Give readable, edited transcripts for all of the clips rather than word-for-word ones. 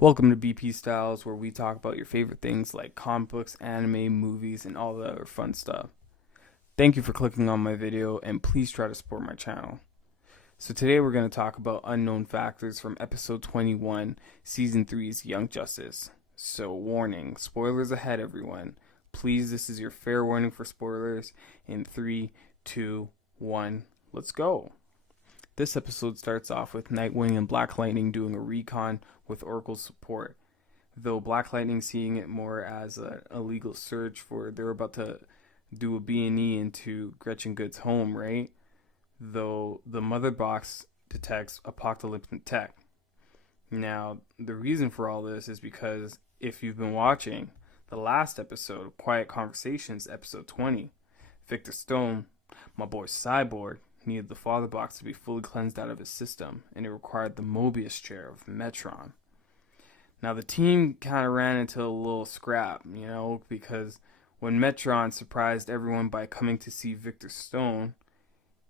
Welcome to BP Styles, where we talk about your favorite things like comic books, anime, movies, and all the other fun stuff. Thank you for clicking on my video, and please try to support my channel. So today we're going to talk about unknown factors from episode 21, season three's Young Justice. So warning, spoilers ahead everyone. Please, this is your fair warning for spoilers. In 3, 2, 1, let's go. This episode starts off with Nightwing and Black Lightning doing a recon with Oracle's support. Though Black Lightning seeing it more as an illegal search for they're about to do a B&E into Gretchen Good's home, right? Though the mother box detects apocalyptic tech. Now, the reason for all this is because if you've been watching the last episode, Quiet Conversations, episode 20, Victor Stone, my boy Cyborg, needed the father box to be fully cleansed out of his system, and it required the Mobius chair of Metron. Now, the team kind of ran into a little scrap, because when Metron surprised everyone by coming to see Victor Stone,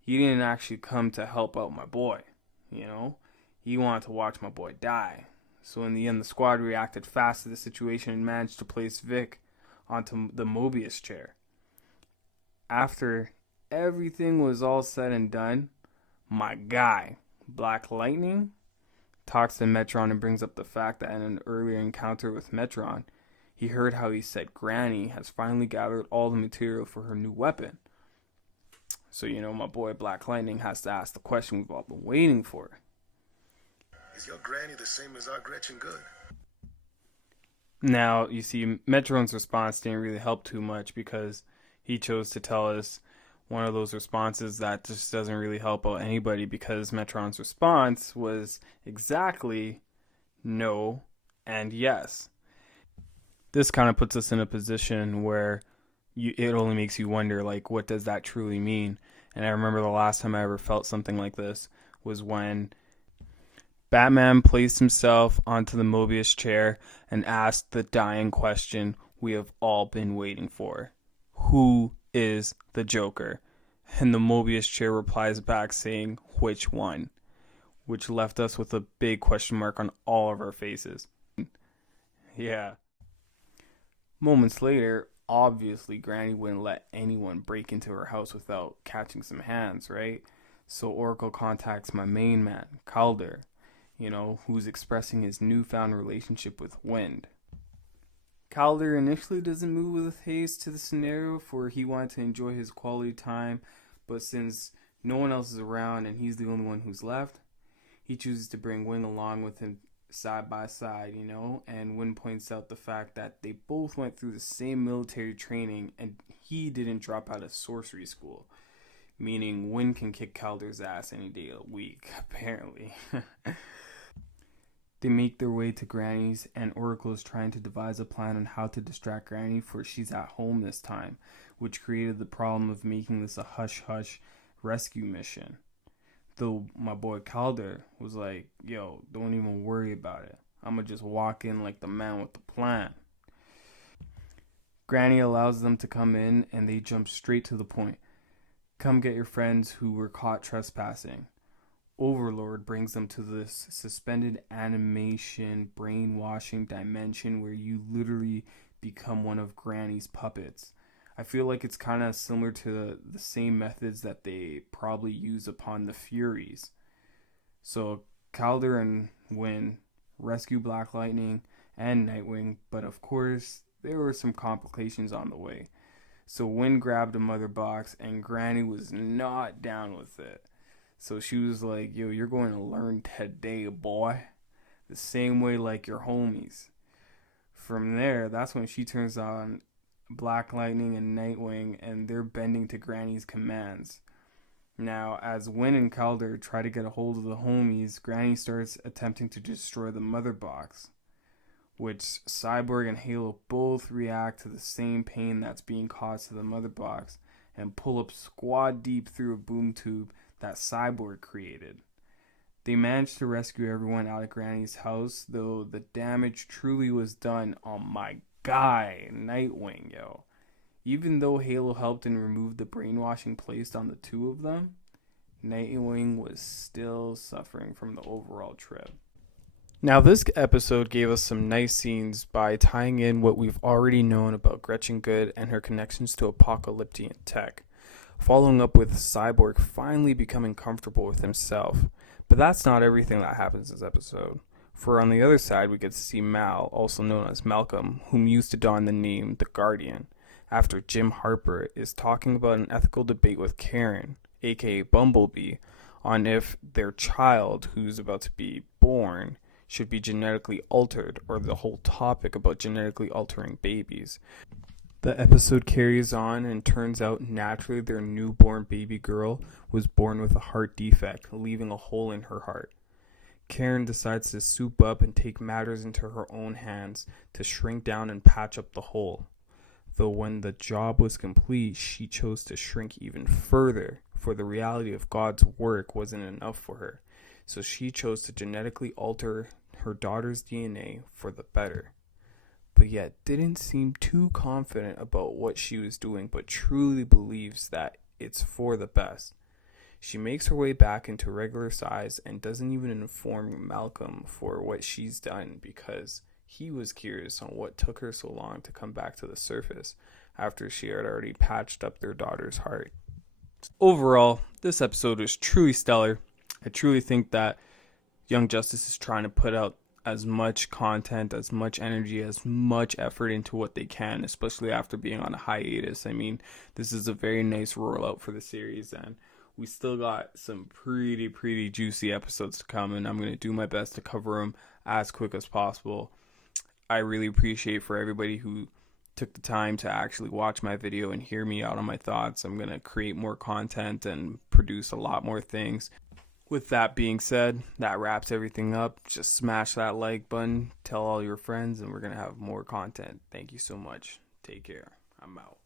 he didn't actually come to help out my boy, He wanted to watch my boy die. So in the end, the squad reacted fast to the situation and managed to place Vic onto the Mobius chair. After everything was all said and done, my guy, Black Lightning, talks to Metron and brings up the fact that in an earlier encounter with Metron, he heard how he said Granny has finally gathered all the material for her new weapon. So, my boy Black Lightning has to ask the question we've all been waiting for. Is your granny the same as our Gretchen Good? Now, you see, Metron's response didn't really help too much because he chose to tell us one of those responses that just doesn't really help out anybody, because Metron's response was exactly no and yes. This kind of puts us in a position where it only makes you wonder, like, what does that truly mean? And I remember the last time I ever felt something like this was when Batman placed himself onto the Mobius chair and asked the dying question we have all been waiting for. Who is the Joker? And the Mobius chair replies back saying, which one? Which left us with a big question mark on all of our faces. Yeah. Moments later, obviously Granny wouldn't let anyone break into her house without catching some hands, right? So Oracle contacts my main man, Calder, who's expressing his newfound relationship with Wind. Calder initially doesn't move with haste to the scenario, for he wanted to enjoy his quality time, but since no one else is around and he's the only one who's left, he chooses to bring Wing along with him side by side, and Wing points out the fact that they both went through the same military training and he didn't drop out of sorcery school, meaning Wing can kick Calder's ass any day of the week, apparently. They make their way to Granny's, and Oracle is trying to devise a plan on how to distract Granny, for she's at home this time, which created the problem of making this a hush-hush rescue mission. Though my boy Calder was like, yo, don't even worry about it. I'ma just walk in like the man with the plan. Granny allows them to come in, and they jump straight to the point. Come get your friends who were caught trespassing. Overlord brings them to this suspended animation brainwashing dimension where you literally become one of Granny's puppets. I feel like it's kind of similar to the same methods that they probably use upon the Furies. So Calder and Wynn rescue Black Lightning and Nightwing, but of course there were some complications on the way. So Wynn grabbed a mother box and Granny was not down with it. So she was like, yo, you're going to learn today, boy. The same way like your homies. From there, that's when she turns on Black Lightning and Nightwing, and they're bending to Granny's commands. Now, as Wynn and Calder try to get a hold of the homies, Granny starts attempting to destroy the mother box, which Cyborg and Halo both react to the same pain that's being caused to the mother box and pull up squad deep through a boom tube that Cyborg created. They managed to rescue everyone out of Granny's house, though the damage truly was done on my guy, Nightwing, yo. Even though Halo helped and removed the brainwashing placed on the two of them, Nightwing was still suffering from the overall trip. Now, this episode gave us some nice scenes by tying in what we've already known about Gretchen Good and her connections to apocalyptic tech, following up with Cyborg finally becoming comfortable with himself. But that's not everything that happens this episode. For on the other side, we get to see Mal, also known as Malcolm, whom used to don the name The Guardian, after Jim Harper is talking about an ethical debate with Karen, aka Bumblebee, on if their child, who's about to be born, should be genetically altered, or the whole topic about genetically altering babies. The episode carries on and turns out naturally their newborn baby girl was born with a heart defect, leaving a hole in her heart. Karen decides to soup up and take matters into her own hands to shrink down and patch up the hole. Though when the job was complete, she chose to shrink even further, for the reality of God's work wasn't enough for her. So she chose to genetically alter her daughter's DNA for the better. But yet didn't seem too confident about what she was doing, but truly believes that it's for the best. She makes her way back into regular size and doesn't even inform Malcolm for what she's done, because he was curious on what took her so long to come back to the surface after she had already patched up their daughter's heart. Overall, this episode was truly stellar. I truly think that Young Justice is trying to put out as much content, as much energy, as much effort into what they can, especially after being on a hiatus. I mean, this is a very nice rollout for the series, and we still got some pretty juicy episodes to come, and I'm going to do my best to cover them as quick as possible. I really appreciate for everybody who took the time to actually watch my video and hear me out on my thoughts. I'm going to create more content and produce a lot more things. With that being said, that wraps everything up. Just smash that like button, tell all your friends, and we're going to have more content. Thank you so much. Take care. I'm out.